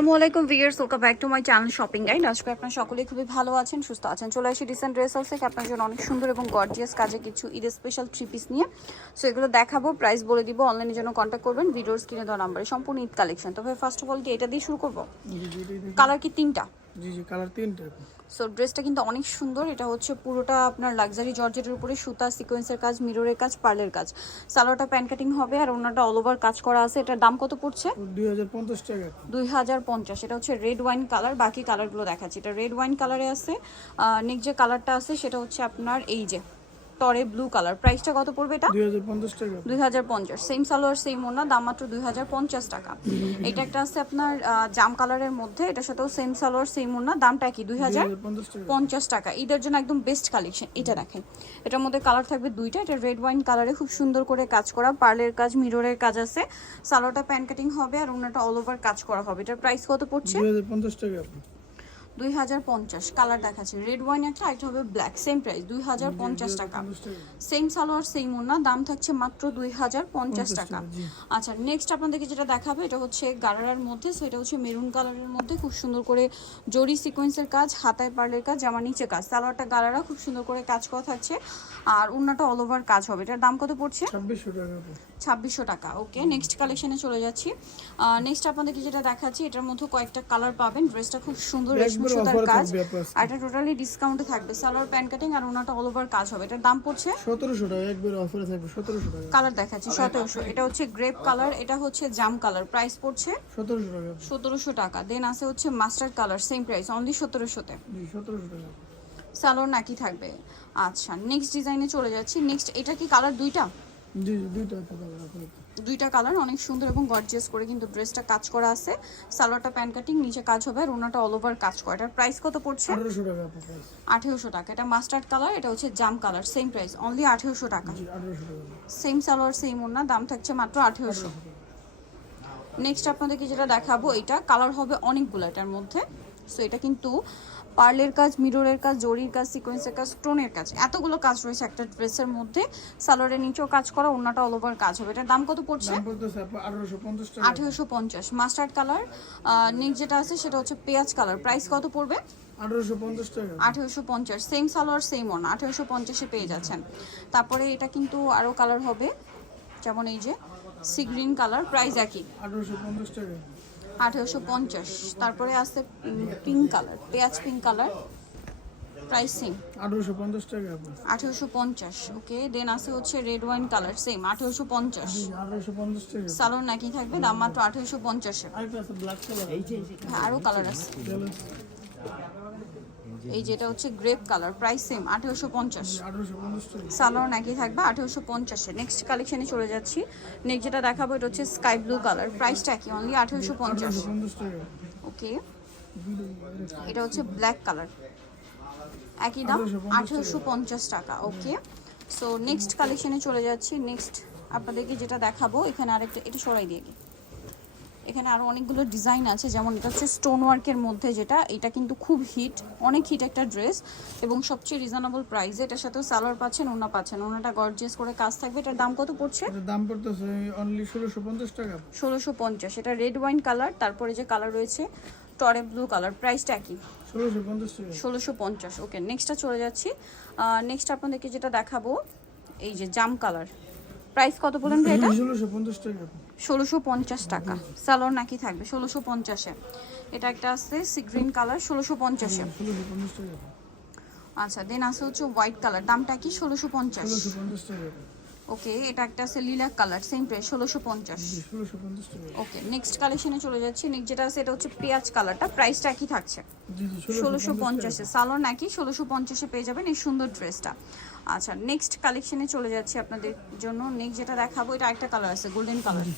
আসসালামু আলাইকুম viewers, welcome back to my channel shopping guide. আজকে আপনারা সকলেই খুবই ভালো আছেন, সুস্থ আছেন। চলে আসি ডিসেন্ট ড্রেস হাউস থেকে আপনার জন্য অনেক সুন্দর এবং গর্জিয়াস কাজে কিছু ঈদ স্পেশাল থ্রি পিস নিয়ে। সো এগুলো দেখাবো, প্রাইস বলে দিব, অনলাইনের জন্য কন্ট্যাক্ট করবেন ভিডিওর স্ক্রিনে দেওয়া নাম্বারে। সম্পূর্ণ ঈদ কালেকশন। তবে ফার্স্ট অফ অল কি এটা দিয়ে শুরু করবো? কালার কি তিনটা? জি কালার তিনটা। সো ড্রেসটা কিন্তু অনেক সুন্দর। এটা হচ্ছে পুরোটা আপনার লাক্সারি জর্জেটের উপরে সুতা সিকোয়েন্সের কাজ, মিররের কাজ, পার্লের কাজ। সালোয়ারটা প্যান্ট কাটিং হবে আর ওনাটা অল ওভার কাজ করা আছে। এটার দাম কত পড়ছে? 2050 টাকা। 2050। এটা হচ্ছে রেড ওয়াইন কালার। বাকি কালারগুলো দেখাচ্ছি। এটা রেড ওয়াইন কালারে আছে। নেক্সট যে কালারটা আছে সেটা হচ্ছে আপনার এই যে টরে ব্লু কালার। প্রাইসটা কত পড়বে এটা? 2050 টাকা। 2050। সেম সালোয়ার সেম ওড়না, দাম মাত্র 2050 টাকা। এটা একটা আছে আপনার জাম কালারের মধ্যে, এটার সাথেও সেম সালোয়ার সেম ওড়না, দামটা কি? 2050 টাকা। ঈদের জন্য একদম বেস্ট কালেকশন। এটা দেখেন, এটার মধ্যে কালার থাকবে দুইটা। এটা রেড ওয়াইন কালারে খুব সুন্দর করে কাজ করা, পার্লের কাজ, মিররের কাজ আছে। সালোয়ারটা প্যান্ট কাটিং হবে আর ওড়নাটা অল ওভার কাজ করা হবে। এটার প্রাইস কত পড়ছে? 2050 টাকা। 2050। কালার দেখাচ্ছে রেড ওয়াইন একটা, এটা হবে ব্ল্যাক। সেম প্রাইস 2050 টাকা। সেম সালোয়ার সেম ওড়না, দাম থাকছে মাত্র 2050 টাকা। আচ্ছা, নেক্সট আপনাদেরকে যেটা দেখাবে এটা হচ্ছে গারারার মধ্যে। সো এটা হচ্ছে মেরুন কালারের মধ্যে খুব সুন্দর করে জরি সিকোয়েন্সের কাজ, হাতায় পার্লের কাজ, জামা নিচে কাজ। সালোয়ারটা গারারা খুব সুন্দর করে কাজ করা থাকছে আর ওড়নাটা অল ওভার কাজ হবে। এটার দাম কত পড়ছে? 2600 টাকা। 2600 টাকা। ওকে, নেক্সট কালেকশনে চলে যাচ্ছি। নেক্সট আপনাদেরকে যেটা দেখাচ্ছি এটার মধ্যে কয়েকটা কালার পাবেন। ড্রেসটা খুব সুন্দর রেশমি সুতার কাজ আর এটা টোটালি ডিসকাউন্টে থাকবে। সালোয়ার প্যান্ট কাটিং আর ওনাটা অল ওভার কাজ হবে। এটার দাম পড়ছে 1700 টাকা। একবার অফারে থাকবে 1700 টাকা। কালার দেখাচ্ছি 1700। এটা হচ্ছে গ্রেপ কালার, এটা হচ্ছে জাম কালার। প্রাইস পড়ছে 1700 টাকা। 1700 টাকা। দেন আছে হচ্ছে mustard colour, same price only 1700-তে। জি 1700 টাকা। সালোয়ার নাকি থাকবে। আচ্ছা, নেক্সট ডিজাইনে চলে যাচ্ছি। নেক্সট এটা কি কালার দুইটা? জি দুইটা কালার আছে। দুইটা কালার অনেক সুন্দর এবং গর্জিয়াস করে কিন্তু ড্রেসটা কাজ করা আছে। সালোয়ারটা প্যান্ট কাটিং, নিচে কাজ হবে আর ওনাটা অল ওভার কাজ করা। এটার প্রাইস কত পড়ছে? 1800 টাকা প্রাইস। 1800 টাকা। এটা মাস্টার্ড কালার, এটা হচ্ছে জাম কালার। সেম প্রাইস অনলি 1800 টাকা। জি 1800 টাকা। সেম সালোয়ার সেম ওড়না, দাম থাকছে মাত্র 1800। নেক্সট আপনাদেরকে যেটা দেখাবো এটা কালার হবে অনেকগুলো এটার মধ্যে। সো এটা কিন্তু পার্লের কাজ, মিররের কাজ, জরির কাজ, সিকোয়েন্সের কাজ, স্টোনের কাজ, এতগুলো কাজ রয়েছে একটা ড্রেসের মধ্যে। সালোয়ারের নিচেও কাজ করা, ওড়নাটা অল ওভার কাজ হবে। এটার দাম কত পড়ছে? দাম পড়তেছে 1850 টাকা। 1850। Mustard colour. নেক্সট যেটা আছে সেটা হচ্ছে পেঁয়াজ কালার। প্রাইস কত পড়বে? 1850 টাকা। 1850। সেম সালোয়ার সেম ওড়না, 1850-এ পেয়ে যাচ্ছেন। তারপরে এটা কিন্তু আরও কালার হবে, যেমন এই যে সি গ্রিন কালার। প্রাইস একই 1850 টাকা। 1850। তারপরে আছে পিঙ্ক কালার, পেঁয়াজ পিঙ্ক কালার। প্রাইস সেম 1850 টাকা। 1850। ওকে, দেন আছে হচ্ছে রেড ওয়াইন কালার, সেম 1850। জি 1850 টাকা। সালোয়ার নাকি থাকবে, দাম মাত্র 1850-এ। আরেকটা আছে ব্ল্যাক কালার। আরও কালার আছে, এই যেটা হচ্ছে গ্রেপ কালার। Price same 1850। 1850 টাকা। সালোয়ার নাকি থাকবে 1850-এ। নেক্সট কালেকশনে চলে যাচ্ছি। নেক্সট যেটা দেখাবো এটা হচ্ছে স্কাই ব্লু কালার। প্রাইসটা কি? অনলি 1850। 1850 টাকা। ওকে, এটা হচ্ছে ব্ল্যাক কালার, একই দাম 1850 টাকা। ওকে, সো নেক্সট কালেকশনে চলে যাচ্ছি। নেক্সট আপনাদেরকে যেটা দেখাবো, এখানে আরেকটা, এটা সরাই দিয়ে গিয়ে এখানে আরও অনেকগুলো ডিজাইন আছে। যেমন এটা হচ্ছে স্টোন ওয়ার্কের মধ্যে, যেটা এটা কিন্তু খুব হিট, অনেক হিট একটা ড্রেস এবং সবচেয়ে রিজনেবল প্রাইসে। এটার সাথেও সালোয়ার পাচ্ছেন, ওড়না পাচ্ছেন, ওড়নাটা গর্জিয়াস করে কাজ থাকবে। এটার দাম কত পড়ছে? এটার দাম পড়তেছে অনলি 1650 টাকা। 1650। এটা রেড ওয়াইন কালার, তারপরে যে কালার রয়েছে টরে ব্লু কালার। প্রাইসটা কি? 1650 টাকা। 1650। ওকে, নেক্সটটা চলে যাচ্ছি। নেক্সট আপনাদেরকে যেটা দেখাবো এই যে জাম কালার। প্রাইস কত বলেন ভাই এটা? 1650 টাকা। 1650 টাকা। সালোয়ার নাকি থাকবে 1650-এ। এটা একটা আছে সি গ্রিন কালার, 1650-এ। 1650 টাকা। আচ্ছা, দেন আছে হচ্ছে হোয়াইট কালার, দামটা কি? 1650। 1650 টাকা। ওকে, এটা একটা আছে লিলাক কালার, সেম প্রাইস 1650। 1650 টাকা। ওকে, নেক্সট কালেকশনে চলে যাচ্ছি। নেক্সট যেটা আছে এটা হচ্ছে পেঁয়াজ কালারটা। প্রাইসটা কি থাকছে? জি 1650-এ। সালোয়ার নাকি 1650-এ পেয়ে যাবেন এই সুন্দর ড্রেসটা। আচ্ছা, নেক্সট কালেকশনে চলে যাচ্ছি আপনাদের জন্য। নেক্সট যেটা দেখাবো এটা একটা কালার আছে গোল্ডেন কালার,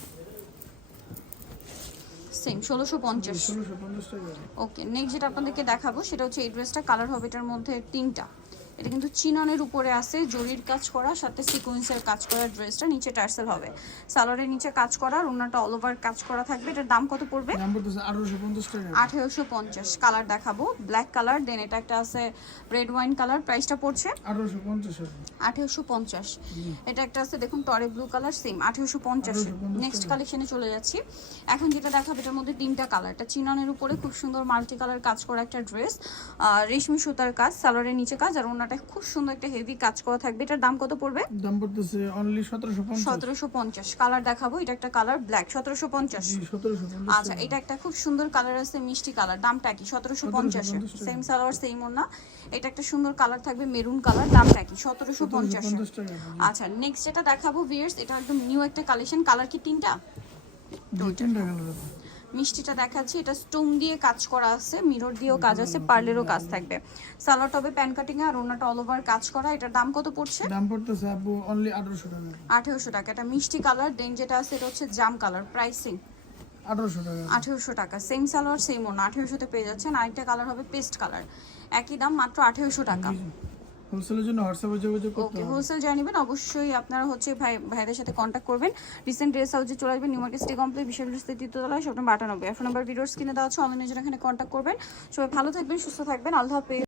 সেম 1650। 1650 টাকা। ওকে, নেক্সট যেটা আপনাদেরকে দেখাবো সেটা হচ্ছে এই ড্রেসটা। কালার হবে এটার মধ্যে তিনটা। এটা কিন্তু চিননের উপরে আছে, জরির কাজ করা, সাথে সিকোয়েন্সের কাজ করা ড্রেসটা, নিচে টার্সেল হবে, সালোয়ারের নিচে কাজ করা, ওড়নাটা অল ওভার কাজ করা থাকবে। এটার দাম কত পড়বে? দাম পড়তেছে 1850 টাকা। 1850। কালার দেখাবো ব্ল্যাক কালার, দেন এটা একটা আছে রেড ওয়াইন কালার, প্রাইসটা পড়ছে 1850 টাকা। 1850। এটা একটা আছে দেখুন টরে ব্লু কালার, সেম 1850। নেক্সট কালেকশনে চলে যাচ্ছি। এখন যেটা দেখাবো এটার মধ্যে তিনটা কালার, এটা চিননের উপরে খুব সুন্দর মাল্টি কালার কাজ করা একটা ড্রেস, রেশমি সুতার কাজ, সালোয়ারের নিচে কাজ, আর ওনাটা খুব সুন্দর একটা হেভি কাজ করা থাকবে। এটার দাম কত পড়বে? দাম পড়তেছে অনলি 1750। 1750। কালার দেখাবো, এটা একটা কালার ব্ল্যাক, 1750। 1750। আচ্ছা, এটা একটা খুব সুন্দর কালার আছে মিষ্টি কালার, দামটা কি? 1750। সেম সালোয়ার সেম ওড়না। এটা একটা সুন্দর কালার থাকবে মেরুন কালার, দামটা কি? 1750 টাকা। আচ্ছা, নেক্সট যেটা দেখাবো ভিউয়ার্স, এটা একদম নিউ একটা কালেকশন। কালার কি তিনটা? তিনটা কালার। মিষ্টিটা দেখাচ্ছি, এটা স্টোন দিয়ে কাজ করা আছে, মিরর দিয়েও কাজ আছে, পার্লেরও কাজ থাকবে। সালোয়ার হবে প্যান কাটিং এ, আর ওড়নাটা অল ওভার কাজ করা। এটার দাম কত পড়ছে? দাম পড়তেছে আপু অনলি 1800 টাকা। 1800 টাকা। এটা মিষ্টি কালার, দেন যেটা আছে এটা হচ্ছে জাম কালার, প্রাইসিং 1800 টাকা। 1800 টাকা। সেম সালোয়ার সেম ওড়না, 1800 তে পেয়ে যাচ্ছেন। আরেকটা কালার হবে পেস্ট কালার, একই দাম, মাত্র 1800 টাকা। হোলসেলের জন্য হোয়াটসঅ্যাপে যোগাযোগ করতে ওকে, হবে। হোলসেল যারা নেবেন অবশ্যই আপনারা হচ্ছে ভাইদের সাথে কন্ট্যাক্ট করবেন। রিসেন্ট ড্রেস হাউসে চলে আসবেন, নিউ মার্কেট সিটি কমপ্লেক্স, বিশাল ড্রেসের তৃতীয়তলায়, শপ নম্বর 98। এখন নাম্বার ভিডিওস কিনে দেওয়া হচ্ছে, অনলাইনে যারা এখানে কন্ট্যাক্ট করবেন। সবাই ভালো থাকবেন, সুস্থ থাকবেন, আল্লাহ হাফেজ।